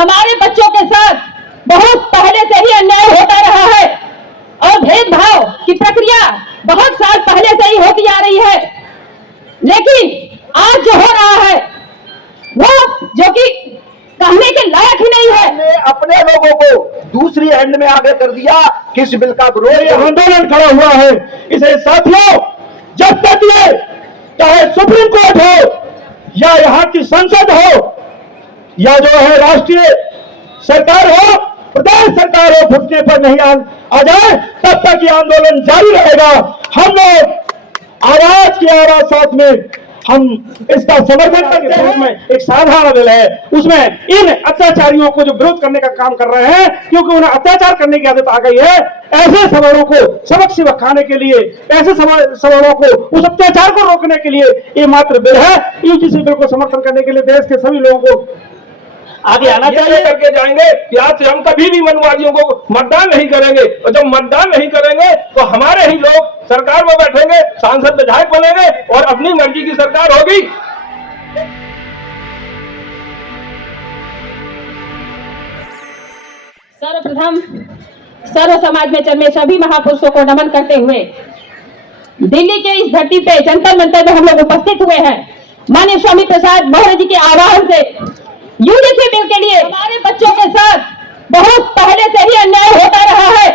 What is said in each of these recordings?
हमारे बच्चों के साथ बहुत पहले से ही अन्याय होता रहा है और भेदभाव की प्रक्रिया बहुत साल पहले से ही होती आ रही है। लेकिन आज जो हो रहा है वो जो कि कहने के लायक ही नहीं है। ने अपने लोगों को दूसरी एंड में आगे कर दिया। किस बिल का विरोध आंदोलन खड़ा हुआ है। इसे साथियों, जब तक ये चाहे सुप्रीम कोर्ट हो या यहाँ की संसद हो या जो है राष्ट्रीय सरकार हो, प्रदेश सरकार हो, घुटने पर नहीं आ जाए तब तक ये आंदोलन जारी रहेगा। हम लोग आवाज की आवाज साथ में हम इसका समर्थन करते हैं। उसमें एक साधारण बिल है, उसमें इन अत्याचारियों को जो विरोध करने का काम कर रहे हैं, क्योंकि उन्हें अत्याचार करने की आदत आ गई है, ऐसे सवालों को सबक सिखाने के लिए, ऐसे सवालों को उस अत्याचार को रोकने के लिए ये मात्र बिल है। यूजीसी बिल को समर्थन करने के लिए देश के सभी लोगों को आगे आना चाहिए। करके जाएंगे कि आज से हम कभी भी मनुवादियों को मतदान नहीं करेंगे, और जब मतदान नहीं करेंगे तो हमारे ही लोग सरकार में बैठेंगे, सांसद विधायक बनेंगे और अपनी मर्जी की सरकार होगी। सर्वप्रथम सर्व समाज में जन्मे सभी महापुरुषों को नमन करते हुए दिल्ली के इस धरती पे जंतर मंतर में हम लोग उपस्थित हुए हैं। माननीय स्वामी प्रसाद मौर्य जी के आह्वान से यूजीसी बिल के लिए हमारे बच्चों के साथ बहुत पहले से ही अन्याय होता रहा है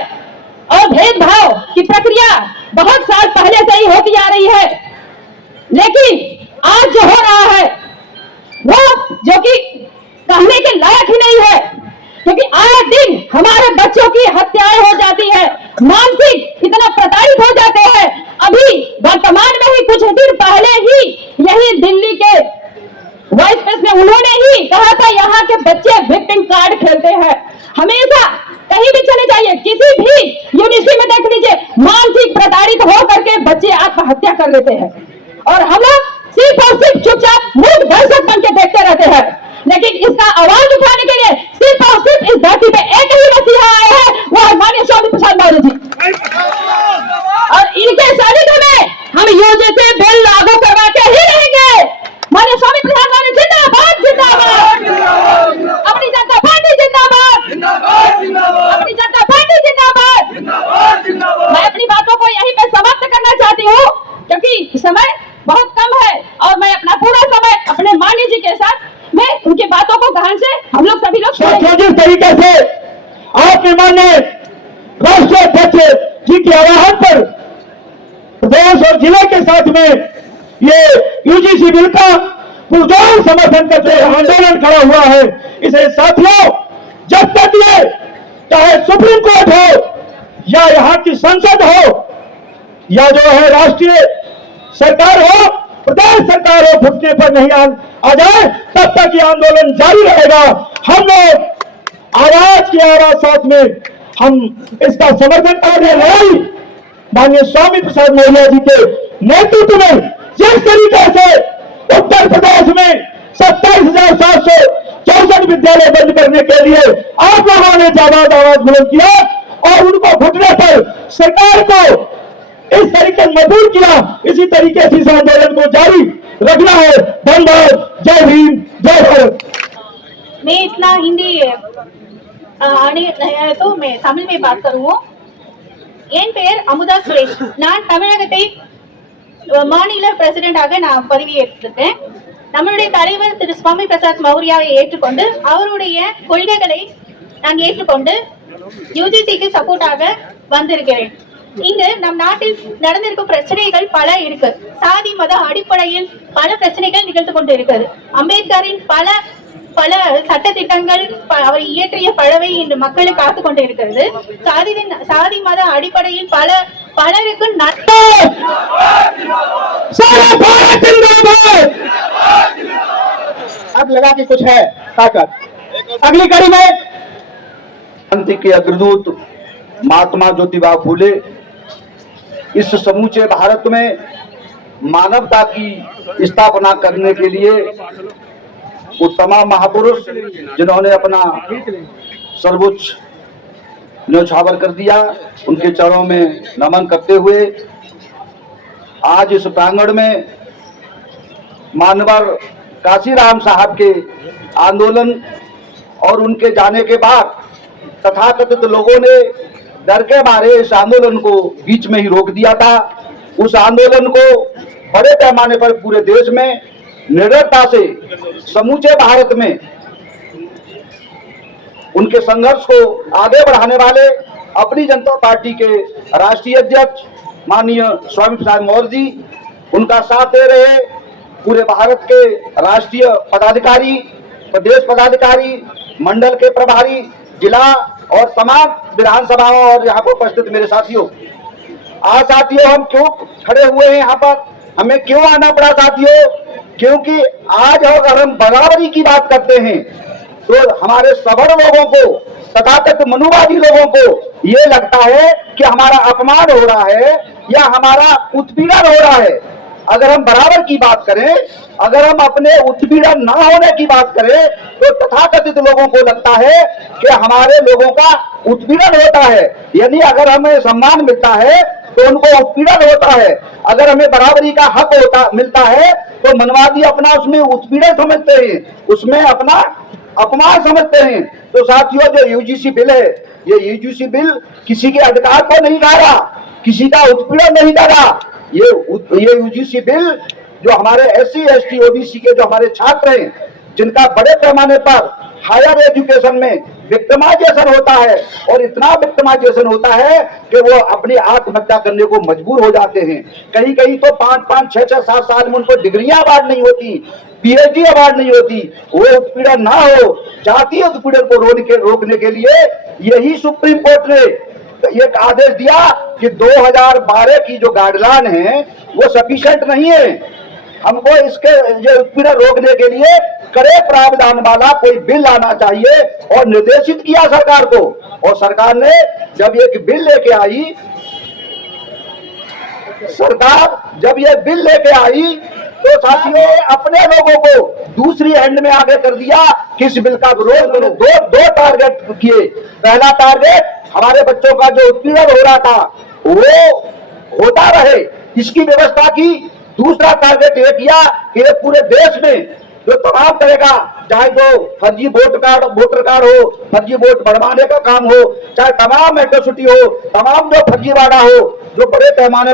और भेदभाव की प्रक्रिया बहुत साल पहले से ही होती आ रही है। लेकिन आज जो हो रहा है वो जो कि कहने के लायक ही नहीं है, क्योंकि आए दिन हमारे बच्चों की हत्याएं हो जाती है, मानसिक इतना प्रताड़ित हो जाते हैं। अभी वर्तमान में ही कुछ दिन पहले ही यही दिल्ली के वाइस प्रेसिडेंट उन्होंने ही कहा था यहाँ के बच्चे विक्टिम कार्ड खेलते हैं। हमेशा कहीं भी चले जाइए, किसी भी यूनिवर्सिटी में देख लीजिए, मानसिक प्रताड़ित हो करके बच्चे आत्महत्या कर लेते हैं और हम लोग सिर्फ और सिर्फ चुपचाप मूक दर्शक बन के देखते रहते हैं। लेकिन इसका आवाज उठाने के लिए सिर्फ और सिर्फ इस धरती पे एक ही मसीहा आए हैं, वो है माननीय स्वामी प्रसाद मौर्य जी। और इनके सानिध्य में हम यूजीसी बिल लागू करवा के ही रहेंगे। माननीय स्वामी प्रसाद मौर्य जिंदाबाद, जिंदाबाद। अपनी जनता पार्टी जिंदाबाद, अपनी जनता पार्टी जिंदाबाद। मैं अपनी बातों को यहीं पे समाप्त करना चाहती हूँ, क्योंकि समय बहुत कम है और मैं अपना पूरा समय अपने माननीय जी के साथ मैं उनकी बातों को गहन से हम लोग सभी लोग जिस तरीके से आपके माननीय राष्ट्रीय अध्यक्ष जी के आह्वान पर प्रदेश और जिले के साथ में ये यूजीसी बिल का पुरजोर समर्थन करते आंदोलन खड़ा हुआ है। इसे साथियों, जब तक ये चाहे सुप्रीम कोर्ट हो या यहाँ की संसद हो या जो है राष्ट्रीय सरकार हो, प्रदेश सरकार हो, घुटने पर नहीं आ जाए तब तक ये आंदोलन जारी रहेगा। हम लोग आवाज की आवाज साथ में हम इसका समर्थन कर रहे हैं। माननीय स्वामी प्रसाद मौर्य जी के नेतृत्व में जिस तरीके से उत्तर प्रदेश में 27,764 विद्यालय बंद करने के लिए आप लोगों ने जाबाज आवाज बुलंद किया और उनको घुटने पर सरकार को इस तरीके से मजबूर किया, इसी तरीके से इस आंदोलन को जारी रखना है। धन्यवाद। जय भीम, जय भारत। मैं इतना हिंदी तो मैं तमिल में बात करूँ। என் பெயர் அமுதா சுரேஷ். நான் தமிழகத்தை மாநில பிரசிடென்டாக நான் பதவியேற்றிருக்கேன். நம்மளுடைய தலைவர் திரு சுவாமி பிரசாத் மௌரியாவை ஏற்றுக்கொண்டு அவருடைய கொள்கைகளை நான் ஏற்றுக்கொண்டு யூஜிசிக்கு சப்போர்ட்டாக வந்திருக்கிறேன். இங்கு நம் நாட்டில் நடந்திருக்கும் பிரச்சனைகள் பல இருக்கு. சாதி மத அடிப்படையில் பல பிரச்சனைகள் நிகழ்ந்து கொண்டு இருக்கிறது. அம்பேத்கரின் பல பல சட்ட திட்டங்கள் அவர் இயற்றிய பழவை இன்று மக்களை காத்து கொண்டு இருக்கிறது. சாதி மத அடிப்படையில் பலருக்கு अब लगा कि कुछ है ताकत। अगली कड़ी में क्रांति के अग्रदूत महात्मा ज्योतिबा फूले इस समूचे भारत में मानवता की स्थापना करने के लिए वो तमाम महापुरुष जिन्होंने अपना सर्वोच्च न्यौछावर कर दिया, उनके चरणों में नमन करते हुए आज इस प्रांगण में मानवर काशीराम साहब के आंदोलन और उनके जाने के बाद तथाकथित लोगों ने डर के मारे इस आंदोलन को बीच में ही रोक दिया था। उस आंदोलन को बड़े पैमाने पर पूरे देश में निडरता से समूचे भारत में उनके संघर्ष को आगे बढ़ाने वाले अपनी जनता पार्टी के राष्ट्रीय अध्यक्ष माननीय स्वामी प्रसाद मौर्य जी, उनका साथ दे रहे पूरे भारत के राष्ट्रीय पदाधिकारी, प्रदेश पदाधिकारी, मंडल के प्रभारी, जिला और तमाम विधानसभाओं और यहाँ पर उपस्थित मेरे साथियों। आज साथियों हम क्यों खड़े हुए हैं यहाँ पर, हमें क्यों आना पड़ा साथियों? क्योंकि आज अगर हम बराबरी की बात करते हैं तो हमारे सबर लोगों को, तथाकथित मनुवादी लोगों को ये लगता है कि हमारा अपमान हो रहा है या हमारा उत्पीड़न हो रहा है। अगर हम बराबर की बात करें, अगर हम अपने उत्पीड़न ना होने की बात करें तो तथाकथित लोगों को लगता है कि हमारे लोगों का उत्पीड़न होता है। यानी अगर हमें सम्मान मिलता है तो उनको उत्पीड़न होता है, अगर हमें बराबरी का हक मिलता है तो मनवादी अपना उसमें उत्पीड़न समझते हैं, उसमें अपना अपमान समझते हैं। तो साथियों, जो यूजीसी बिल है, ये यूजीसी बिल किसी के अधिकार को नहीं गा रहा, किसी का उत्पीड़न नहीं कर रहा। ये यूजीसी बिल जो हमारे SC ST OBC के जो हमारे छात्र हैं, जिनका बड़े पैमाने पर हायर एजुकेशन में विक्टिमाइजेशन होता है और इतना विक्टिमाइजेशन होता है कि वो अपनी आत्महत्या करने को मजबूर हो जाते हैं। कहीं कहीं तो 5-5, 6-6, 7 साल में उनको डिग्रियां अवार्ड नहीं होती, PhD अवार्ड नहीं होती। वो उत्पीड़न ना हो, जातीय उत्पीड़न को रोकने के लिए यही सुप्रीम कोर्ट ने एक आदेश दिया कि 2012 की जो गाइडलाइन है वो सफिशिएंट नहीं है। हमको इसके ये उत्पीड़न रोकने के लिए कड़े प्रावधान वाला कोई बिल लाना चाहिए और निर्देशित किया सरकार को। और सरकार ने जब एक बिल लेके आई, सरकार जब ये बिल लेके आई तो साथियों अपने लोगों को दूसरी एंड में आगे कर दिया कि इस बिल का विरोध करो। दो टारगेट किए। पहला टारगेट हमारे बच्चों का जो उत्पीड़न हो रहा था वो होता रहे, इसकी व्यवस्था की। दूसरा टारगेट ये किया कि पूरे देश में जो तमाम तरह का, चाहे जो फर्जी वोटर कार्ड हो, फर्जी वोट बढ़वाने का काम हो, चाहे तमाम एट्रोसिटी हो, तमाम जो फर्जीवाड़ा हो, जो बड़े पैमाने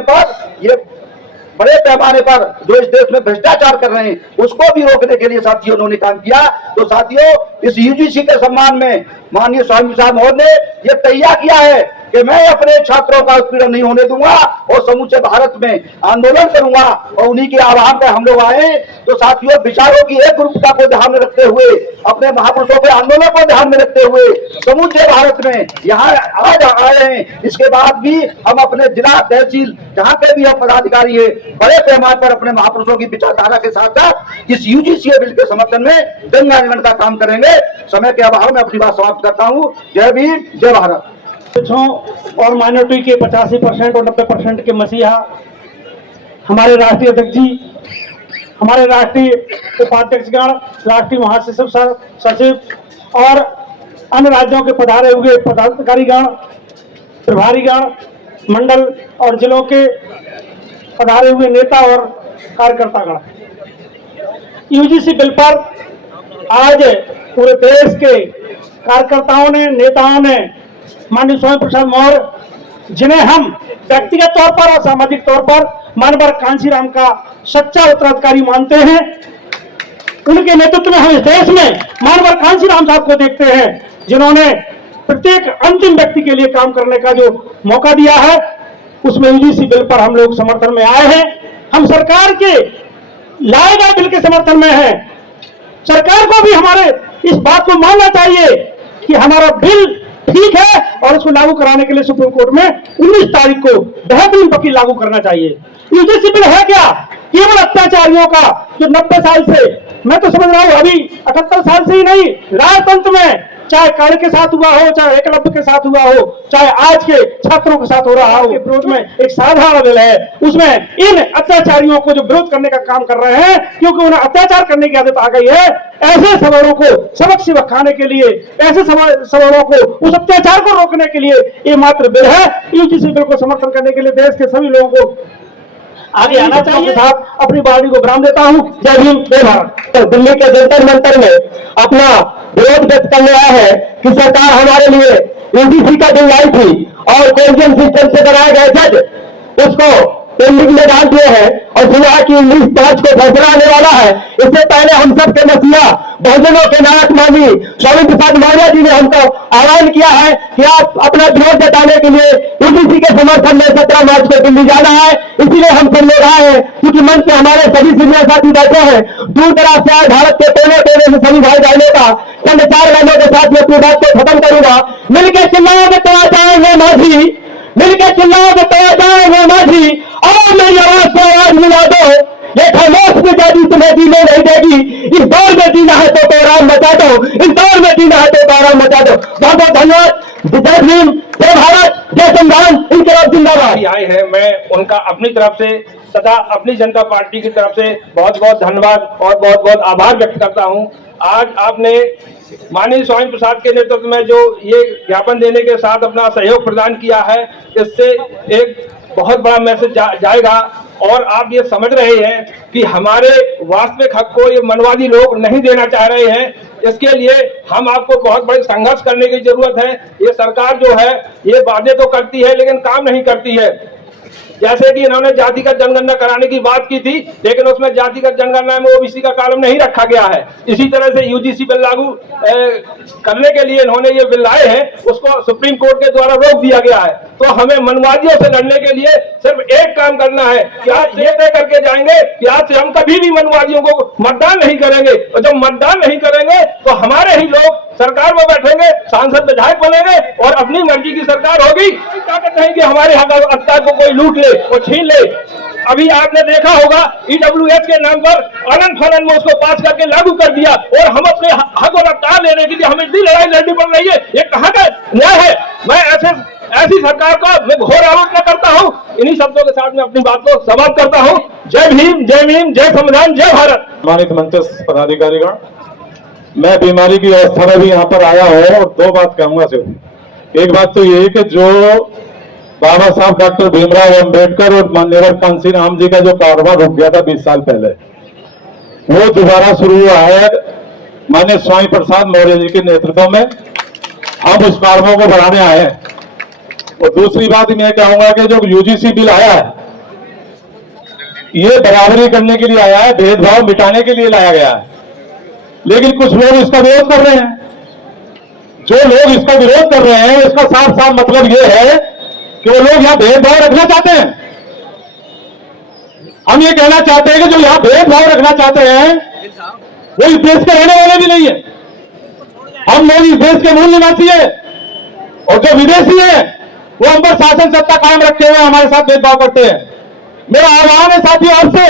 पर जो इस देश में भ्रष्टाचार कर रहे हैं, उसको भी रोकने के लिए साथियों उन्होंने काम किया। तो साथियों, इस यूजीसी के सम्मान में माननीय स्वामी प्रसाद मौर्य ने यह तैयार किया है कि मैं अपने छात्रों का उत्पीड़न नहीं होने दूंगा और समूचे भारत में आंदोलन करूंगा। और उन्हीं के आह्वान पर हम लोग आए। तो साथियों, विचारों की एक रूपता को ध्यान में रखते हुए, अपने महापुरुषों के आंदोलन को ध्यान में रखते हुए समूचे भारत में यहाँ आज आए हैं। इसके बाद भी हम अपने जिला, तहसील, जहाँ पे भी हम पदाधिकारी है, बड़े पैमाने पर अपने महापुरुषों की विचारधारा के साथ साथ इस यूजीसी बिल के समर्थन में जन आंदोलन का काम करेंगे। समय के अभाव में अपनी बात समाप्त करता हूँ। जय भीम, जय भारत। और माइनॉरिटी के 85% और 90% के मसीहा हमारे राष्ट्रीय अध्यक्ष जी, हमारे राष्ट्रीय उपाध्यक्षगण, राष्ट्रीय महासचिव सचिव और अन्य राज्यों के पधारे हुए पदाधिकारीगण, प्रभारीगण, मंडल और जिलों के पधारे हुए नेता और कार्यकर्तागण, यूजीसी बिल पर आज पूरे देश के कार्यकर्ताओं ने, नेताओं ने माननीय स्वामी प्रसाद मौर्य, जिन्हें हम व्यक्तिगत तौर पर और सामाजिक तौर पर मानवर कांशीराम का सच्चा उत्तराधिकारी मानते हैं, उनके नेतृत्व में हम इस देश में मानवर कांशीराम साहब को देखते हैं, जिन्होंने प्रत्येक अंतिम व्यक्ति के लिए काम करने का जो मौका दिया है। उसमें यूजीसी बिल पर हम लोग समर्थन में आए हैं। हम सरकार के लाए गए बिल के समर्थन में हैं। सरकार को भी हमारे इस बात को मानना चाहिए कि हमारा बिल ठीक है और उसको लागू कराने के लिए सुप्रीम कोर्ट में 19 तारीख को बेहतरीन वकील लागू करना चाहिए। यूजीसी बिल है क्या? केवल अत्याचारियों का, जो 90 साल से, मैं तो समझ रहा हूं अभी 78 साल से ही नहीं, राजतंत्र में चाहे कर्ण के साथ हुआ हो, चाहे एकलव्य के साथ हुआ हो, चाहे आज के छात्रों के साथ हो रहा हो, विरोध में एक साधारण बिल है। उसमें इन अत्याचारियों को जो विरोध करने का काम कर रहे हैं, क्योंकि उन्हें अत्याचार करने की आदत आ गई है, ऐसे सवर्णों को सबक सिखाने के लिए, ऐसे सवर्णों को उस अत्याचार को रोकने के लिए ये मात्र बिल है। यूजीसी बिल को समर्थन करने के लिए देश के सभी लोगों को आगे आना चाहिए। साथ अपनी पार्टी को विराम देता हूं। जय भीम जय भारत। तो दिल्ली के जंतर मंतर में अपना विरोध व्यक्त करने आया है कि सरकार हमारे लिए यूजीसी का बिल लाई थी और कोलिजन सिस्टम से कराए गए जज उसको पेंडिंग में डाल दिए हैं और सुना कि 19/5 को फैसला आने वाला है। इससे पहले हम सब के मसीहा बहुजनों के नायक माननीय स्वामी प्रसाद मौर्य जी ने हमको आह्वान किया है कि आप अपना विरोध जताने के लिए यूजीसी के समर्थन में 17 मार्च को दिल्ली जाना है। इसीलिए हम सब लोग आए हैं क्योंकि मंच में हमारे सभी सीनियर साथी बैठे हैं, दूर दराज से आए भारत के कोने कोने से सभी भाई बहनों का चंद 4 लाइनों के साथ मैं अपनी बात को खत्म करूंगा। मिलकर चिल्लाओगे तो आ जाएंगे माझी, मिलकर चिल्लाओगे तो आ जाएंगे माझी, और मेरी आवाज को आवाज मिला दो। ये खामोश मिजाजी तुम्हें जीने नहीं देगी। इस दौर में जीना है तो आराम मचा दो, इस दौर में जीना है तो आराम मचा दो। बहुत बहुत धन्यवाद। जय भीम जय भारत जय संविधान इनकलाब जिंदाबाद। आए हैं, मैं उनका अपनी तरफ से तथा अपनी जनता पार्टी की तरफ से बहुत बहुत धन्यवाद और बहुत बहुत आभार व्यक्त करता हूं। आज आपने माननीय स्वामी प्रसाद के नेतृत्व में जो ये ज्ञापन देने के साथ अपना सहयोग प्रदान किया है, इससे एक बहुत बड़ा मैसेज जाएगा और आप ये समझ रहे हैं कि हमारे वास्तविक हक को ये मनवादी लोग नहीं देना चाह रहे हैं। इसके लिए हम आपको बहुत बड़े संघर्ष करने की जरूरत है। ये सरकार जो है ये वादे तो करती है लेकिन काम नहीं करती है। जैसे कि इन्होंने जातिगत जनगणना कराने की बात की थी, लेकिन उसमें जातिगत जनगणना में ओबीसी का कॉलम नहीं रखा गया है। इसी तरह से यूजीसी बिल लागू करने के लिए इन्होंने ये बिल लाए हैं, उसको सुप्रीम कोर्ट के द्वारा रोक दिया गया है। तो हमें मनवादियों से लड़ने के लिए सिर्फ एक काम करना है कि आज ये तय करके जाएंगे कि आज से हम कभी भी मनवादियों को मतदान नहीं करेंगे, और जब मतदान नहीं करेंगे तो हमारे ही लोग सरकार में बैठेंगे, सांसद विधायक बनेंगे और अपनी मर्जी की सरकार होगी। ताकत नहीं कि हमारे अधिकार को कोई लूट ले और छीन ले। अभी आपने देखा होगा ईडब्ल्यूएस के नाम पर आनंद फानंद में उसको पास करके लागू कर दिया और हम अपने हक और अधिकार लेने के लिए हमें इतनी लड़ाई लड़नी पड़ रही है। ये कहाँ का न्याय है? मैं ऐसी सरकार का मैं घोर आलोचना करता हूँ। इन्हीं शब्दों के साथ मैं अपनी बात को समाप्त करता हूँ। जय भीम जय संविधान जय भारत। सम्मानित मंच पदाधिकारीगण, मैं बीमारी की अवस्था में भी यहाँ पर आया हूँ और 2 बात कहूंगा सिर्फ। एक बात तो ये कि जो बाबा साहब डॉक्टर भीमराव अंबेडकर और माननीय कांसी राम जी का जो कारोबार रुक गया था 20 साल पहले, वो दोबारा शुरू हुआ है माननीय स्वामी प्रसाद मौर्य जी के नेतृत्व में। हम उस कारोबार को बढ़ाने आए हैं। और दूसरी बात मैं कहूंगा कि जो यूजीसी बिल आया है ये बराबरी करने के लिए आया है, भेदभाव मिटाने के लिए लाया गया है। लेकिन कुछ लोग इसका विरोध कर रहे हैं। जो लोग इसका विरोध कर रहे हैं इसका साफ साफ मतलब ये है कि वो लोग यहां भेदभाव रखना चाहते हैं। हम ये कहना चाहते हैं कि जो यहां भेदभाव रखना चाहते हैं वो इस देश के रहने वाले भी नहीं है। हम लोग इस देश के मूल निवासी है और जो विदेशी है वो हम पर शासन सत्ता कायम रखे हुए हमारे साथ भेदभाव करते हैं। मेरा आह्वान है साथियों आपसे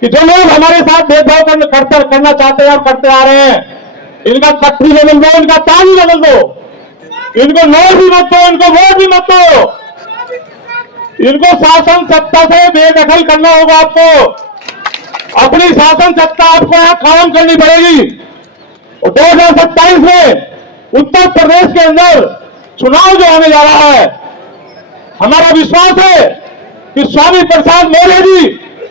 कि जो लोग हमारे साथ भेदभाव करना चाहते हैं और करते आ रहे हैं, इनका कट्ठी बदल दो, इनका ताली बदल दो, इनको नोट भी मत दो, इनको वोट भी मत दो। इनको शासन सत्ता से बेदखल करना होगा। आपको अपनी शासन सत्ता आपको यहां कायम करनी पड़ेगी। और 2027 में उत्तर प्रदेश के अंदर चुनाव जो होने जा रहा है, हमारा विश्वास है कि स्वामी प्रसाद मौर्य जी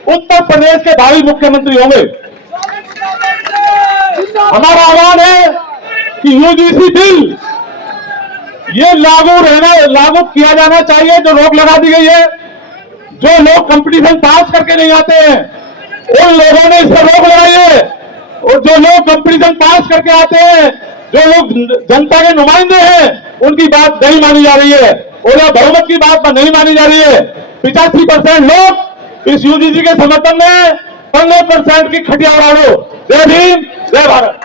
उत्तर प्रदेश के भावी मुख्यमंत्री होंगे। हमारा आह्वान है कि यूजीसी बिल ये लागू किया जाना चाहिए। जो रोक लगा दी गई है, जो लोग कंपटीशन पास करके नहीं आते हैं उन लोगों ने इस पर रोक लगाई है। और जो लोग कंपटीशन पास करके आते हैं, जो लोग जनता के नुमाइंदे हैं, उनकी बात नहीं मानी जा रही है और यह बहुमत की बात नहीं मानी जा रही है। 85% लोग इस यूजीसी के समर्थन में 15% की खटिया उड़ा लो। जय भीम जय भारत।